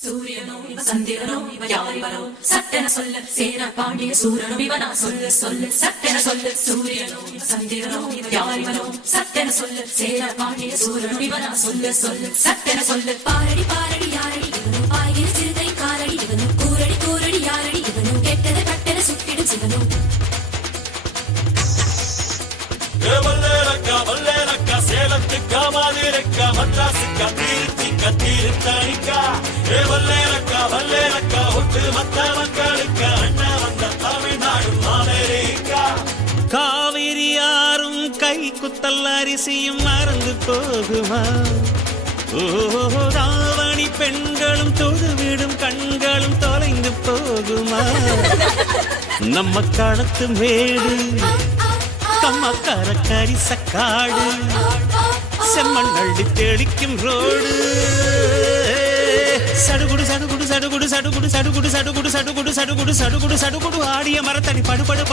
சூரியனோ இவ சந்திரனோ இவ யாரிவரோ சட்டென சொல்ல சேர பாண்டிய சூரனோ இவனா சொல்ல சொல்ல சட்டென சொல்ல சூரியனோ இவ சந்திரனோ இவ யாரிவரோ சட்டென சொல்ல சேர பாண்டிய சூரனோ இவனா சொல்ல சொல்ல சட்டென சொல்ல பாரடி பாரடி யாரடி இவனோ பாய்கிற சிறுதை காரடி இவனோ கூரடி கூரடி யாரடி இவனோ கெட்டதை கட்டென சுட்டிடும் சிவனோ வல்லேலக்கா சேலத்துக்கா மாதிரக்கா மദ്രാസിக்கா திருச்சிக்கா திருத்தணிக்கா வல்லேலக்கா ஒட்டு மத்த மக்களுக்கா அண்ணா வந்த தமிழ்நாடு அமெரிக்கா காவிரி யாரும் கை குத்தல் அரிசியும் மறந்து போகுமா தாவணி பெண்களும் தொழுவிடும் கண்களும் தொலைந்து போகுமா நம்ம களத்து மேடு கம்மக்கார கரிசக்காடு செம்மண் அள்ளி தெளிக்கும் ரோடு சடுகுடு சடுகுடு சடுகுடு சடுகுடு சடுகுடு சடுகுடு சடுகுடு சடுகுடு சடுகுடு சடுகுடு ஆடிய மரத்தடி படுபடு படு